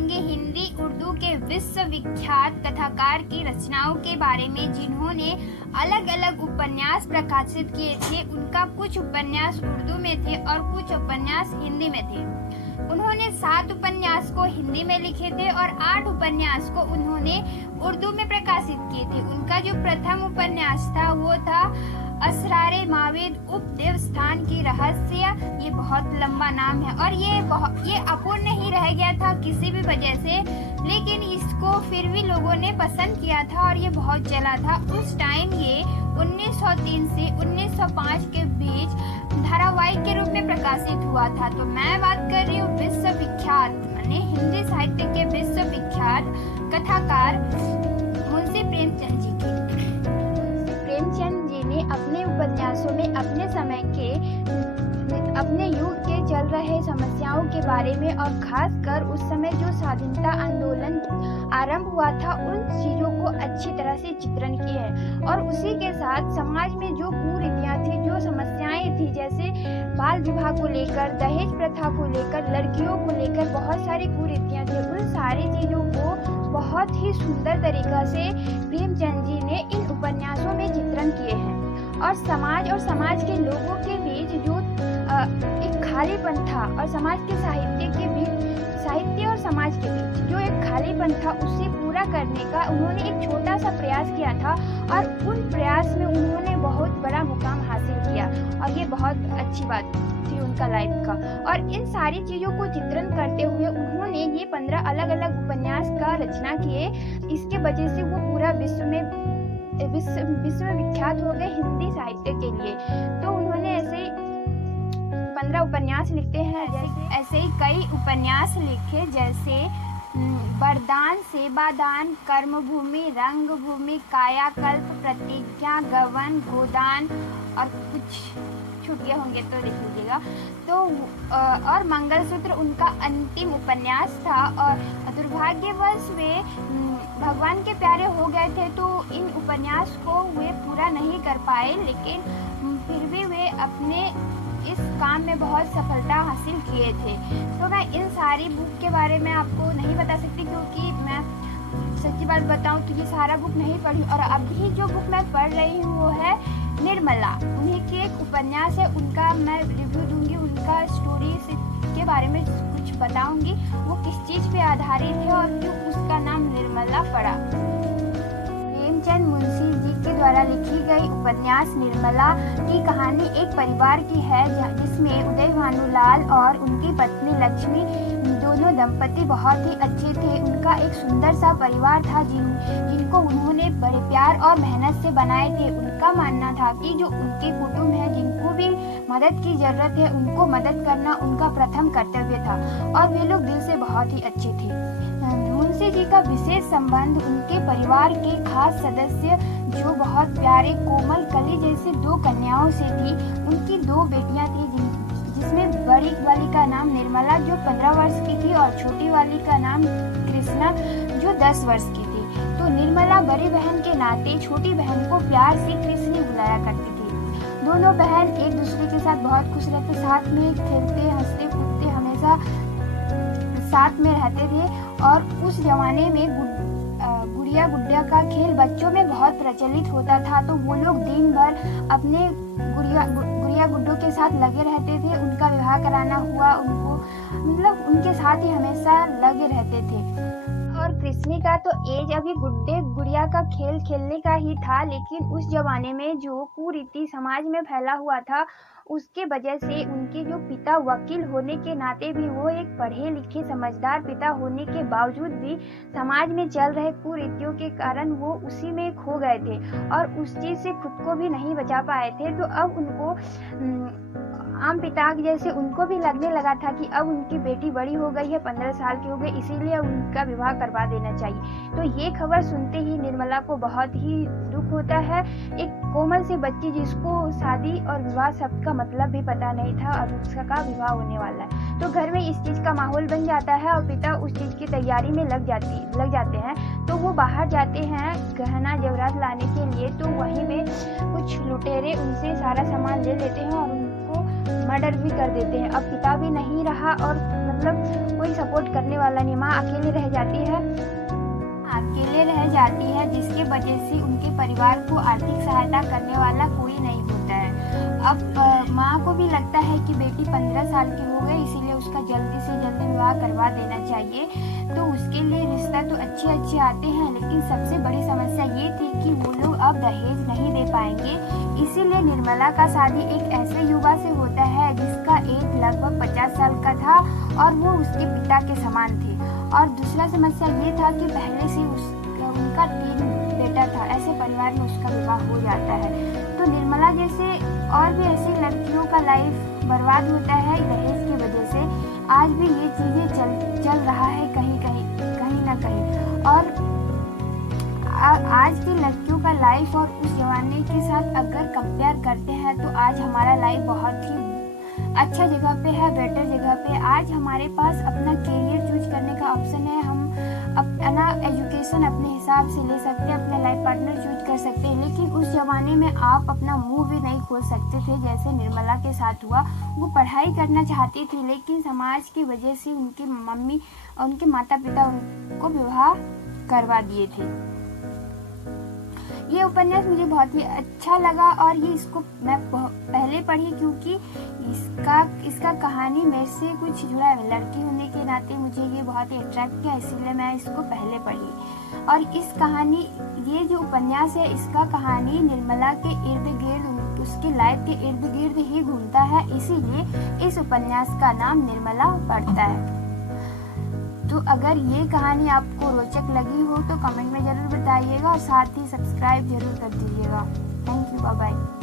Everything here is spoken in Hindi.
जानेंगे हिंदी उर्दू के विश्वविख्यात कथाकार की रचनाओं के बारे में, जिन्होंने अलग अलग उपन्यास प्रकाशित किए थे। उनका कुछ उपन्यास उर्दू में थे और कुछ उपन्यास हिंदी में थे। उन्होंने 7 उपन्यास को हिंदी में लिखे थे और 8 उपन्यास को उन्होंने उर्दू में प्रकाशित किए थे। उनका जो प्रथम उपन्यास था वो था असरारे माविद उपदेवस्थान की रहस्य। ये बहुत लंबा नाम है और ये अपूर्ण ही रह गया था किसी भी वजह से, लेकिन इसको फिर भी लोगों ने पसंद किया था और ये बहुत चला था। उस टाइम ये 1903 से 1905 के बीच धारावाहिक के रूप में प्रकाशित हुआ था। तो मैं बात कर रही हूँ विश्वविख्यात माने हिंदी साहित्य के विश्वविख्यात कथाकार मुंशी प्रेमचंद जी की। प्रेमचंद जी ने अपने उपन्यासों में अपने समय के अपने युग के चल रहे समस्याओं के बारे में और खासकर उस समय जो स्वाधीनता आंदोलन आरंभ हुआ था उन चीज़ों को अच्छी तरह से चित्रण किए हैं। और उसी के साथ समाज में जो कुरीतियाँ थी, जो समस्याएं थी, जैसे बाल विवाह को लेकर, दहेज प्रथा को लेकर, लड़कियों को लेकर बहुत सारी कुरीतियाँ थी, उन सारी चीज़ों को बहुत ही सुंदर तरीक़ा से प्रेमचंद जी ने इन उपन्यासों में चित्रण किए हैं। और समाज के लोगों के बीच जो एक खालीपन था और समाज के साहित्य और समाज के बीच जो एक खालीपन था उसे पूरा करने का उन्होंने एक छोटा सा प्रयास किया था और उन प्रयास में उन्होंने बहुत बड़ा मुकाम हासिल किया और ये बहुत अच्छी बात थी उनका लाइफ का। और इन सारी चीज़ों को चित्रण करते हुए उन्होंने ये 15 अलग अलग उपन्यास का रचना किए। इसके वजह से वो पूरा विश्व विख्यात हो गए हिंदी साहित्य के लिए। तो उन्होंने ऐसे 15 उपन्यास लिखते हैं। ऐसे ही कई उपन्यास लिखे, जैसे वरदान, सेवादान, कर्मभूमि, रंगभूमि, कायाकल्प, प्रतिज्ञा, गवन, गोदान और कुछ छूट गए होंगे तो लिख लीजिएगा। तो और मंगलसूत्र उनका अंतिम उपन्यास था और दुर्भाग्यवश वे भगवान के प्यारे हो गए थे तो इन उपन्यास को वे पूरा नहीं कर पाए, लेकिन फिर भी वे अपने इस काम में बहुत सफलता हासिल किए थे। तो मैं इन सारी बुक के बारे में आपको नहीं बता सकती, क्योंकि मैं सच्ची बात बताऊं तो ये सारा बुक नहीं पढ़ी। और अभी जो बुक मैं पढ़ रही हूँ वो है निर्मला। उन्हीं की एक उपन्यास है, उनका मैं रिव्यू दूंगी, उनका स्टोरी के बारे में कुछ बताऊंगी, वो किस चीज़ पे आधारित है और क्यों उसका नाम निर्मला पड़ा। प्रेमचंद मुंशी जी के द्वारा लिखी गई उपन्यास निर्मला की कहानी एक परिवार की है, जिसमें उदय भानुलाल और उनकी पत्नी लक्ष्मी दोनों दंपति बहुत ही अच्छे थे। उनका एक सुंदर सा परिवार था जिनको उन्होंने बड़े प्यार और मेहनत से बनाए थे। उनका मानना था कि जो उनके कुटुंब है, जिनको भी मदद की जरूरत है, उनको मदद करना उनका प्रथम कर्तव्य था और वे लोग दिल से बहुत ही अच्छे थे। मुंशी जी का विशेष संबंध उनके परिवार के खास सदस्य जो बहुत प्यारे कोमल कली जैसे 2 कन्याओं से थी। उनकी 2 बेटियां थी, जिसमें बड़ी वाली का नाम निर्मला जो 15 वर्ष की थी और छोटी वाली का नाम कृष्णा जो 10 वर्ष की थी। तो निर्मला बड़ी बहन के नाते छोटी बहन को प्यार से कृष्णी बुलाया करती थी। दोनों बहन एक दूसरे के साथ बहुत खुश रहते, साथ में खेलते, हंसते, कूदते, हमेशा साथ में रहते थे। और उस जमाने में गुड़िया गुड्डिया का खेल बच्चों में बहुत प्रचलित होता था, तो वो लोग दिन भर अपने गुड़िया गुड्डों के साथ लगे रहते थे। उनका विवाह कराना हुआ, उनको मतलब उनके साथ ही हमेशा लगे रहते थे। और कृष्णी का तो एज अभी गुड्डे गुड़िया का खेल खेलने का ही था, लेकिन उस जमाने में जो कुरीति समाज में फैला हुआ था उसके वजह से उनके जो पिता वकील होने के नाते भी वो एक पढ़े लिखे समझदार पिता होने के बावजूद भी समाज में चल रहे कुरीतियों के कारण वो उसी में खो गए थे और उस चीज़ से खुद को भी नहीं बचा पाए थे। तो अब उनको आम पिता जैसे उनको भी लगने लगा था कि अब उनकी बेटी बड़ी हो गई है, 15 साल की हो गई, इसीलिए उनका विवाह करवा देना चाहिए। तो ये खबर सुनते ही निर्मला को बहुत ही दुख होता है। एक कोमल सी बच्ची जिसको शादी और विवाह शब्द का मतलब भी पता नहीं था और उसका विवाह होने वाला है, तो घर में इस चीज़ का माहौल बन जाता है और पिता उस चीज़ की तैयारी में लग जाते हैं। तो वो बाहर जाते हैं गहना जेवरात लाने के लिए, तो वहीं में कुछ लुटेरे उनसे सारा सामान ले लेते हैं और उनको मर्डर भी कर देते हैं। अब पिता भी नहीं रहा और मतलब कोई सपोर्ट करने वाला नहीं। माँ अकेले रह जाती है जिसके वजह से उनके परिवार को आर्थिक सहायता करने वाला कोई नहीं होता है। अब माँ को भी लगता है कि बेटी 15 साल की हो गई, इसीलिए उसका जल्दी से जल्दी विवाह करवा देना चाहिए। तो उसके लिए रिश्ता तो अच्छे आते हैं, लेकिन सबसे बड़ी समस्या ये थी कि वो लोग अब दहेज नहीं दे पाएंगे। इसीलिए निर्मला का शादी एक ऐसे युवा से होता है जिसका एज लगभग 50 साल का था और वो उसके पिता के समान थे। और दूसरा समस्या ये था कि पहले से उनका 3 बेटा था। ऐसे परिवार में उसका विवाह हो जाता है। तो निर्मला जैसे और भी ऐसी लड़कियों का लाइफ बर्बाद होता है दहेज की वजह से। आज भी ये चीजें चल रहा है कहीं ना कहीं। और आज की लड़कियों का लाइफ और उस जमाने के साथ अगर कंपेयर करते हैं तो आज हमारा लाइफ बहुत ही अच्छा जगह पे है, बेटर जगह पे। आज हमारे पास अपना करियर चूज करने का ऑप्शन है। हम अपना एजुकेशन अपने हिसाब से ले सकते हैं, अपना लाइफ पार्टनर चूज कर सकते हैं। लेकिन उस जमाने में आप अपना मुंह भी नहीं खोल सकते थे, जैसे निर्मला के साथ हुआ। वो पढ़ाई करना चाहती थी, लेकिन समाज की वजह से उनकी मम्मी और उनके माता पिता उनको विवाह करवा दिए थे। ये उपन्यास मुझे बहुत ही अच्छा लगा और ये इसको मैं पहले पढ़ी क्योंकि इसका कहानी मेरे से कुछ जुड़ा है। लड़की होने के नाते मुझे ये बहुत ही अट्रैक्ट किया, इसीलिए मैं इसको पहले पढ़ी। और इस कहानी, ये जो उपन्यास है, इसका कहानी निर्मला के इर्द गिर्द, उसकी लाइफ के इर्द गिर्द ही घूमता है, इसीलिए इस उपन्यास का नाम निर्मला पड़ता है। तो अगर ये कहानी आपको रोचक लगी हो तो कमेंट में ज़रूर बताइएगा और साथ ही सब्सक्राइब जरूर कर दीजिएगा। Thank you, bye bye.